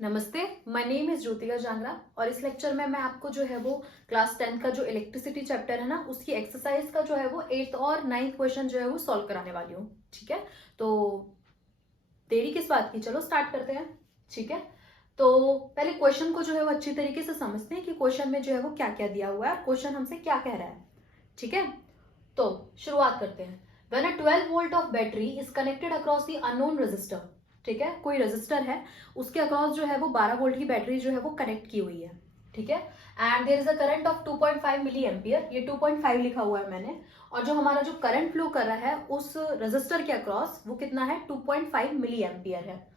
नमस्ते, my name is Jyotika Jangra और इस लेक्चर में मैं आपको जो है वो क्लास 10 का जो इलेक्ट्रिसिटी चैप्टर है ना उसकी एक्सरसाइज का जो है वो 8th और 9th क्वेश्चन जो है वो सॉल्व कराने वाली हूँ। ठीक है, तो देरी किस बात की, चलो स्टार्ट करते हैं। ठीक है, तो पहले क्वेश्चन को जो है वो अच्छी तरीके से समझते हैं कि क्वेश्चन में जो है वो क्या क्या दिया हुआ है, क्वेश्चन हमसे क्या कह रहा है। ठीक है, तो शुरुआत करते हैं। When a 12 volt of battery is connected across the unknown resistor, ठीक है, कोई रेजिस्टर है उसके अक्रॉस जो है वो 12 वोल्ट की बैटरी जो है वो कनेक्ट की हुई है। ठीक है, and there is a current of 2.5 milli ampere, ये 2.5 लिखा हुआ है मैंने, और जो हमारा जो करंट फ्लो कर रहा है उस रेजिस्टर के अक्रॉस वो कितना है, 2.5 मिली एम्पियर है।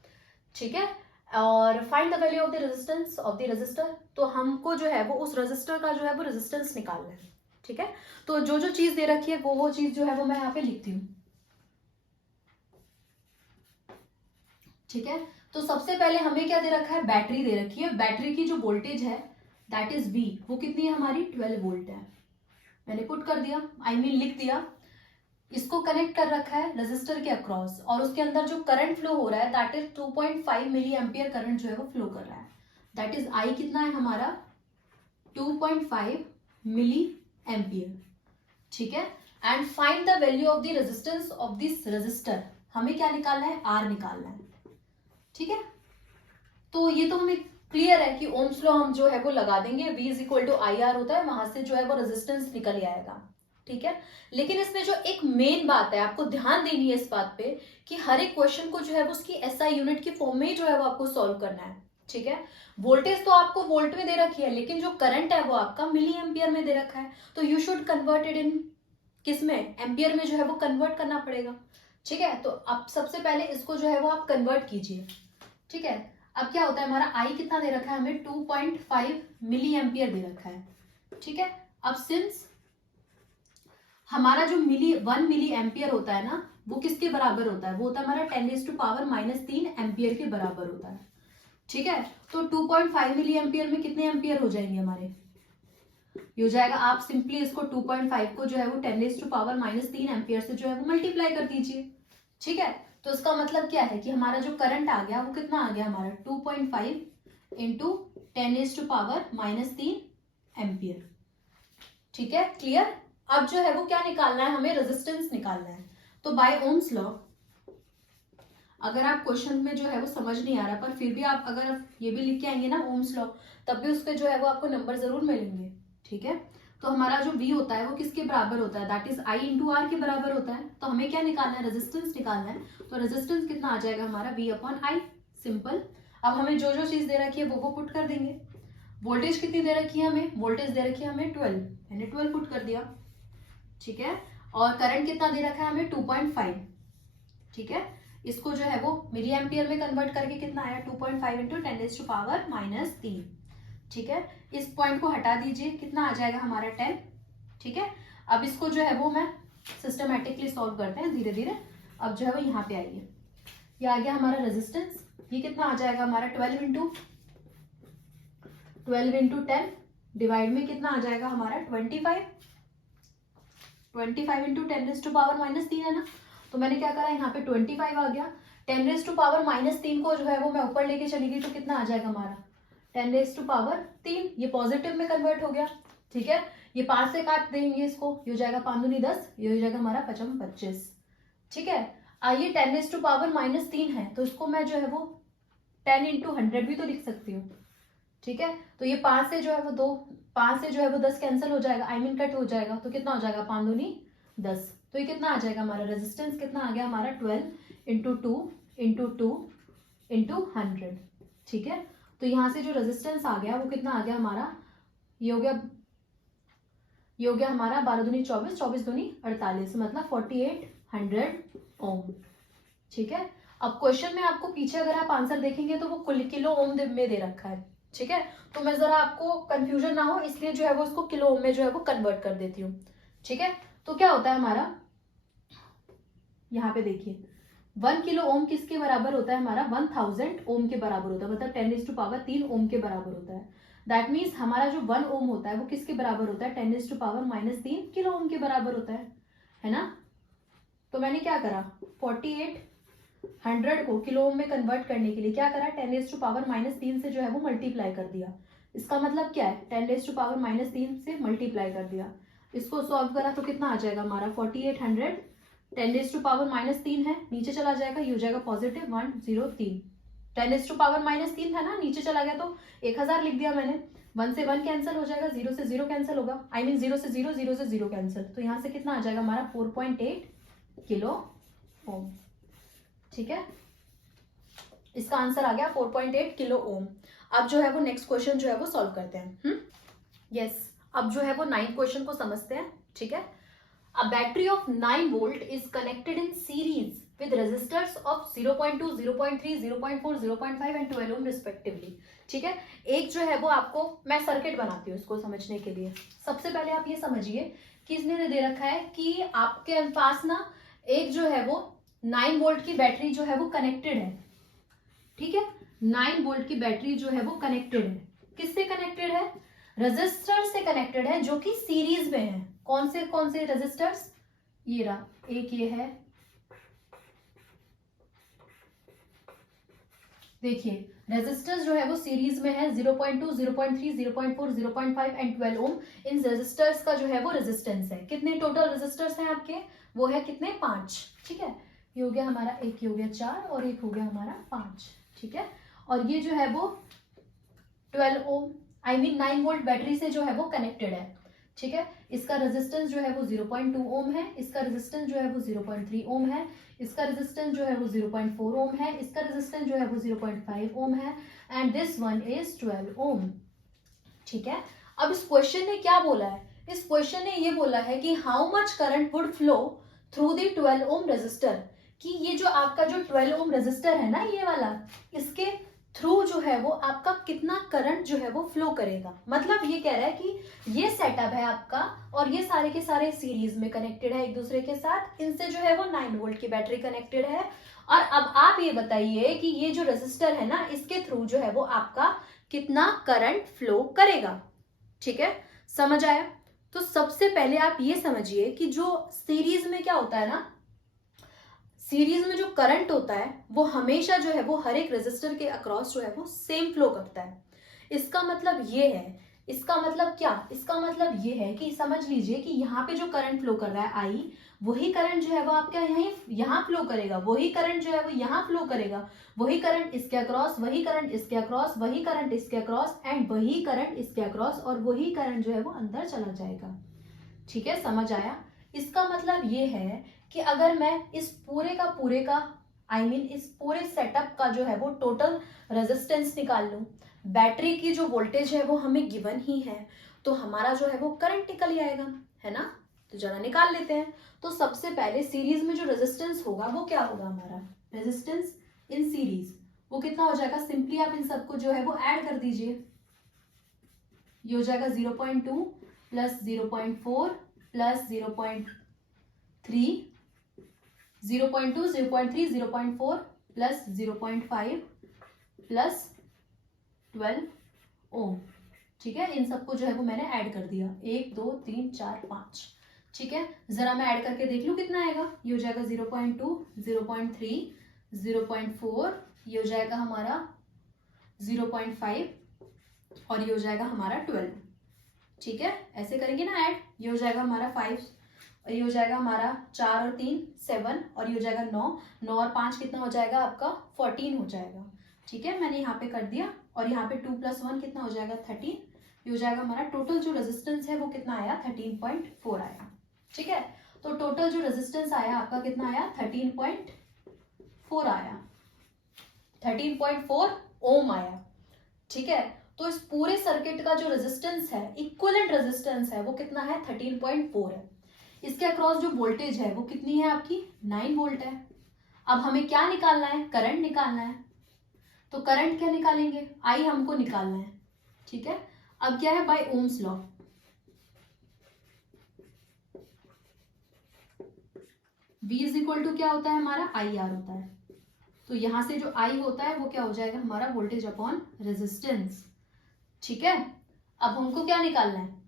ठीक है, और find the value of the resistance of the resistor, तो हमको जो है वो उस रेजिस्टर का जो है वो रेजिस्टेंस निकालना है। ठीक है, तो जो जो चीज दे रखी है वो चीज जो है वो मैं यहाँ पे लिखती हूँ। ठीक है, तो सबसे पहले हमें क्या दे रखा है, बैटरी दे रखी है। बैटरी की जो वोल्टेज है दैट इज वी, वो कितनी है हमारी, 12 वोल्ट है। मैंने पुट कर दिया, आई मीन लिख दिया। इसको कनेक्ट कर रखा है रेजिस्टर के अक्रॉस और उसके अंदर जो करंट फ्लो हो रहा है that is 2.5 milli ampere current जो है वो फ्लो कर रहा है। दैट इज आई कितना है हमारा, 2.5 मिली एम्पियर। ठीक है, and find the value of the resistance of this resistor, हमें क्या निकालना है, आर निकालना है। ठीक है, तो ये तो हमें क्लियर है कि ओम्स लॉ हम जो है वो लगा देंगे, V is equal to I R होता है, वहां से जो है वो रेजिस्टेंस निकल ही आएगा। ठीक है, लेकिन इसमें जो एक मेन बात है आपको ध्यान देनी है इस बात पे कि हर एक क्वेश्चन को जो है वो उसकी एसआई यूनिट की फॉर्म में ही जो है वो आपको सॉल्व करना है। ठीक है, वोल्टेज तो आपको वोल्ट में दे रखी है लेकिन जो करंट है वो आपका मिली एम्पियर में दे रखा है, तो you should convert it in किसमें, एम्पियर में जो है वो कन्वर्ट करना पड़ेगा। ठीक है, तो अब सबसे पहले इसको जो है वो आप कन्वर्ट कीजिए। ठीक है, अब क्या होता है, हमारा आई कितना दे रखा है हमें, 2.5 मिली एम्पियर दे रखा है। ठीक है, अब सिंस हमारा जो 1 मिली एम्पियर होता है ना वो किसके बराबर होता है, वो होता है हमारा 10⁻³ एम्पियर के बराबर होता है। ठीक है, तो 2.5 मिली एम्पियर में कितने एम्पियर हो जाएंगे हमारे, ये हो जाएगा, आप सिंपली इसको 2.5 को जो है वो 10⁻³ एम्पियर से जो है वो मल्टीप्लाई कर दीजिए। ठीक है, तो इसका मतलब क्या है कि हमारा जो करंट आ गया वो कितना आ गया हमारा, 2.5 इंटू 10⁻³ एम्पियर। ठीक है, क्लियर। अब जो है वो क्या निकालना है, हमें रेजिस्टेंस निकालना है। तो बाय ओम्स लॉ, अगर आप क्वेश्चन में जो है वो समझ नहीं आ रहा पर फिर भी आप अगर ये भी लिख के आएंगे ना ओम्स लॉ, तब भी उसके जो है वो आपको नंबर जरूर मिलेंगे। ठीक है, तो हमारा जो V होता है वो किसके बराबर होता है, that is I into R के बराबर होता है। तो हमें क्या निकालना है, रेजिस्टेंस निकालना है। तो रेजिस्टेंस कितना आ जाएगा हमारा, V अपॉन I, सिंपल। अब हमें जो जो चीज दे रखी है वो पुट कर देंगे। वोल्टेज कितनी दे रखी है हमें, वोल्टेज दे रखी है हमें 12, मैंने 12 पुट कर दिया। ठीक है, और करंट कितना दे रखा है हमें, 2.5। ठीक है, इसको जो है वो मिली एम्पियर में कन्वर्ट करके कितना आया, 2.5 इंटू 10⁻³ ठीक है, इस पॉइंट को हटा दीजिए, कितना आ जाएगा हमारा 10। ठीक है, अब इसको जो है वो मैं सिस्टमेटिकली सॉल्व करते हैं धीरे धीरे। अब जो है वो यहाँ पे आइए, ये आ गया हमारा रेजिस्टेंस, ये कितना आ जाएगा हमारा 12 इंटू 10 डिवाइड में कितना आ जाएगा हमारा 25 इंटू 10⁻³ है ना। तो मैंने क्या करा, यहाँ पे 25 आ गया, 10⁻³ को जो है वो मैं ऊपर लेके चली गई तो कितना आ जाएगा हमारा 10⁻3, ये पॉजिटिव में कन्वर्ट हो गया। ठीक है, ये 5 से काट देंगे इसको, ये हो जाएगा 5 दूनी 10, ये हो जाएगा हमारा 5 25। ठीक है, आइए 10⁻³ है तो इसको मैं जो है वो 10 इंटू 100 भी तो लिख सकती हूँ। ठीक है, तो ये 5 से जो है वो 5 से जो है वो 10 कैंसिल हो जाएगा, आई मीन कट हो जाएगा, तो कितना हो जाएगा 5 दूनी 10। तो ये कितना आ जाएगा हमारा रेजिस्टेंस, कितना आ गया हमारा 12 इंटू 2 इंटू 2 इंटू 100। ठीक है, तो यहां से जो रेजिस्टेंस आ गया वो कितना आ गया हमारा, ये हो गया हमारा 12 दूनी 24, 24 दूनी 48, मतलब 4800 ओम। ठीक है, अब क्वेश्चन में आपको पीछे अगर आप आंसर देखेंगे तो वो किलो ओम में दे रखा है। ठीक है, तो मैं जरा आपको कंफ्यूजन ना हो इसलिए जो है वो उसको किलो ओम में जो है वो कन्वर्ट कर देती हूँ। ठीक है, तो क्या होता है हमारा, यहाँ पे देखिए 1 किलो ओम किसके बराबर होता है हमारा, 1000 ओम के बराबर होता है, मतलब 10⁻³ ओम के बराबर होता है। दैट मीन्स हमारा जो 1 ओम होता है वो किसके बराबर होता है, 10⁻³ किलो ओम के बराबर होता है ना। तो मैंने क्या करा, 48 100 को किलो ओम में कन्वर्ट करने के लिए क्या करा, 10⁻³ से जो है वो मल्टीप्लाई कर दिया। इसका मतलब क्या है, 10⁻³ से मल्टीप्लाई कर दिया। इसको सॉल्व करा तो कितना आ जाएगा हमारा 4800, 10⁻³ है, नीचे चला जाएगा, ये हो जाएगा पॉजिटिव 103। 10⁻³ था ना, नीचे चला गया तो 1000 लिख दिया मैंने। 1 से 1 कैंसिल हो जाएगा, 0 से 0 कैंसिल होगा, आई मीन 0 से 0, 0 से 0 कैंसिल, तो यहाँ से कितना आ जाएगा हमारा 4.8 किलो ओम। ठीक है, इसका आंसर आ गया 4.8 किलो ओम। अब जो है वो नेक्स्ट क्वेश्चन जो है वो सॉल्व करते हैं। यस, अब जो है वो 9th क्वेश्चन को समझते हैं। ठीक है, a battery of 9 volt is connected in series with resistors of 0.2, 0.3, 0.4, 0.5 and 12 ohm respectively. ठीक है, एक जो है वो आपको मैं सर्किट बनाती हूँ इसको समझने के लिए। सबसे पहले आप ये समझिए कि इसने दे रखा है कि आपके पास ना एक जो है वो 9 वोल्ट की बैटरी जो है वो कनेक्टेड है। ठीक है, 9 वोल्ट की बैटरी जो है वो कनेक्टेड है। किससे कनेक्टेड है, रेजिस्टर से कनेक्टेड है जो कि सीरीज में है। कौन से रेजिस्टर्स, ये रहा, एक ये है, देखिए रेजिस्टर्स जो है वो सीरीज में है, 0.2, 0.3, 0.4, 0.5 एंड 12 ओम। इन रेजिस्टर्स का जो है वो रेजिस्टेंस है। कितने टोटल रेजिस्टर्स हैं आपके, वो है कितने, 5। ठीक है, ये हो गया हमारा, एक ये हो गया 4 और एक हो गया हमारा 5। ठीक है, और ये जो है वो 12 ओम आई मीन 9 वोल्ट बैटरी से जो है वो कनेक्टेड है। ठीक है, इसका रेजिस्टेंस जो है वो 0.2 ओम है, इसका रेजिस्टेंस जो है वो 0.3 ओम है, इसका रेजिस्टेंस जो है वो 0.4 ओम है, इसका रेजिस्टेंस जो है वो 0.5 ओम है, एंड दिस वन इज 12 ओम। ठीक है, अब इस क्वेश्चन ने क्या बोला है, इस क्वेश्चन ने ये बोला है कि how much current would flow through the 12 ohm resistor, कि ये जो आपका जो 12 ओम रेजिस्टर है ना ये वाला, इसके थ्रू जो है वो आपका कितना करंट जो है वो फ्लो करेगा। मतलब ये कह रहा है कि ये सेटअप है आपका और ये सारे के सारे सीरीज में कनेक्टेड है एक दूसरे के साथ, इनसे जो है वो 9 वोल्ट की बैटरी कनेक्टेड है। और अब आप ये बताइए कि ये जो रेजिस्टर है ना, इसके थ्रू जो है वो आपका कितना करंट फ्लो करेगा। ठीक है, समझ आया। तो सबसे पहले आप ये समझिए कि जो सीरीज में क्या होता है ना, सीरीज में जो करंट होता है वो हमेशा जो है वो हर एक रेजिस्टर के अक्रॉस जो है वो सेम फ्लो करता है। इसका मतलब ये है, इसका मतलब क्या, इसका मतलब ये है कि समझ लीजिए कि यहाँ पे जो करंट फ्लो कर रहा है आई, वही करंट जो है वो आपका यहाँ फ्लो करेगा, वही करंट जो है वो यहाँ फ्लो करेगा, वही करंट इसके अक्रॉस, वही करंट इसके अक्रॉस, वही करंट इसके अक्रॉस एंड वही करंट इसके अक्रॉस, और वही करंट जो है वो अंदर चला जाएगा। ठीक है, समझ आया। इसका मतलब ये है कि अगर मैं इस पूरे का आई मीन इस पूरे सेटअप का जो है वो टोटल रेजिस्टेंस निकाल लूं, बैटरी की जो वोल्टेज है वो हमें गिवन ही है, तो हमारा जो है वो करंट निकल ही आएगा, है ना। तो जरा निकाल लेते हैं। तो सबसे पहले सीरीज में जो रेजिस्टेंस होगा वो क्या होगा, हमारा रेजिस्टेंस इन सीरीज वो कितना हो जाएगा, सिंपली आप इन सबको जो है वो ऐड कर दीजिए। ये हो जाएगा 0.2 प्लस 0.4 प्लस 0.3, 0.2, 0.3, 0.4 प्लस 0.5 प्लस 12 ओम। ठीक है, इन सबको जो है वो मैंने ऐड कर दिया, 1 2 3 4 5। ठीक है, जरा मैं ऐड करके देख लूं कितना आएगा। ये हो जाएगा 0.2, 0.3, 0.4, ये हो जाएगा हमारा 0.5 और ये हो जाएगा हमारा 12। ठीक है, ऐसे करेंगे ना ऐड, ये हो जाएगा हमारा 5 और ये हो जाएगा हमारा 4 और 3 7 और ये हो जाएगा 9 और 5 कितना हो जाएगा आपका 14 हो जाएगा। ठीक है, मैंने यहाँ पे कर दिया और यहाँ पे 2 + 1 कितना हो जाएगा 13। ये हो जाएगा हमारा टोटल जो रेजिस्टेंस है वो कितना आया 13.4 आया। ठीक है, तो टोटल जो रेजिस्टेंस आया आपका कितना आया 13.4 आया, 13.4 ओम आया। ठीक है, तो इस पूरे सर्किट का जो रेजिस्टेंस है, इक्विवेलेंट रेजिस्टेंस है, वो कितना है 13.4 है। इसके अक्रॉस जो वोल्टेज है वो कितनी है आपकी 9 वोल्ट है। अब हमें क्या निकालना है, करंट निकालना है। तो करंट क्या निकालेंगे, आई हमको निकालना है। ठीक है, अब क्या है, बाय ओम्स लॉ V = क्या होता है हमारा IR होता है। तो यहां से जो I होता है वो क्या हो जाएगा हमारा वोल्टेज अपॉन रेजिस्टेंस। ठीक है, अब हमको क्या निकालना है,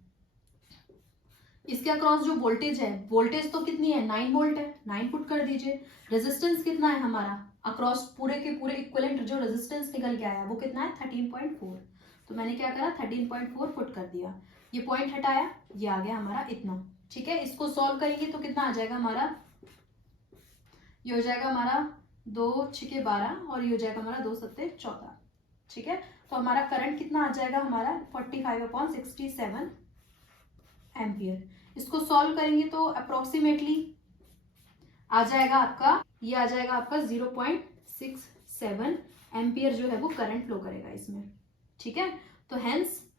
इसके अक्रॉस जो वोल्टेज है, वोल्टेज तो कितनी है 9 वोल्ट है, 9 पुट कर दीजिए। रेजिस्टेंस कितना है हमारा अक्रॉस पूरे के पूरे इक्विवेलेंट जो रेजिस्टेंस निकल के आया वो कितना है 13.4। तो मैंने क्या करा 13.4 पुट कर दिया, ये पॉइंट हटाया, ये आ गया हमारा इतना। ठीक है, इसको सॉल्व करेंगे तो कितना आ जाएगा हमारा, ये हो जाएगा हमारा 2 6 12 और ये हो जाएगा हमारा 2 7 14। ठीक है, तो हमारा करंट कितना आ जाएगा हमारा 45/67 एम्पियर। इसको सॉल्व करेंगे तो अप्रोक्सीमेटली आ जाएगा आपका, ये आ जाएगा आपका 0.67 एम्पियर जो है वो करंट फ्लो करेगा इसमें। ठीक है, तो हेंस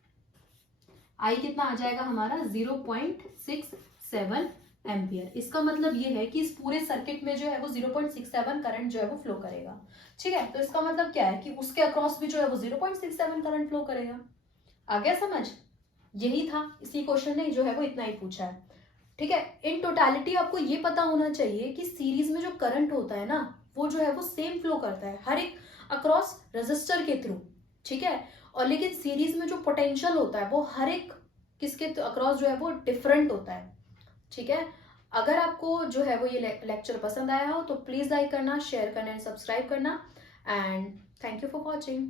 आई कितना आ जाएगा हमारा 0.67 एम्पियर। इसका मतलब ये है कि इस पूरे सर्किट में जो है वो 0.67 करंट जो है वो फ्लो करेगा। ठीक है, तो इसका मतलब क्या है कि उसके अक्रॉस भी जो है वो 0.67 करंट फ्लो करेगा। आ गया समझ, यही था, इसी क्वेश्चन ने जो है वो इतना ही पूछा है। ठीक है, इन टोटलिटी आपको ये पता होना चाहिए कि सीरीज में जो करंट होता है ना वो जो है वो सेम फ्लो करता है हर एक अक्रॉस रेजिस्टर के थ्रू। ठीक है, और लेकिन सीरीज में जो पोटेंशियल होता है वो हर एक किसके अक्रॉस जो है वो डिफरेंट होता है। ठीक है, अगर आपको जो है वो ये लेक्चर पसंद आया हो तो प्लीज लाइक करना, शेयर करना एंड सब्सक्राइब करना। And thank you for watching.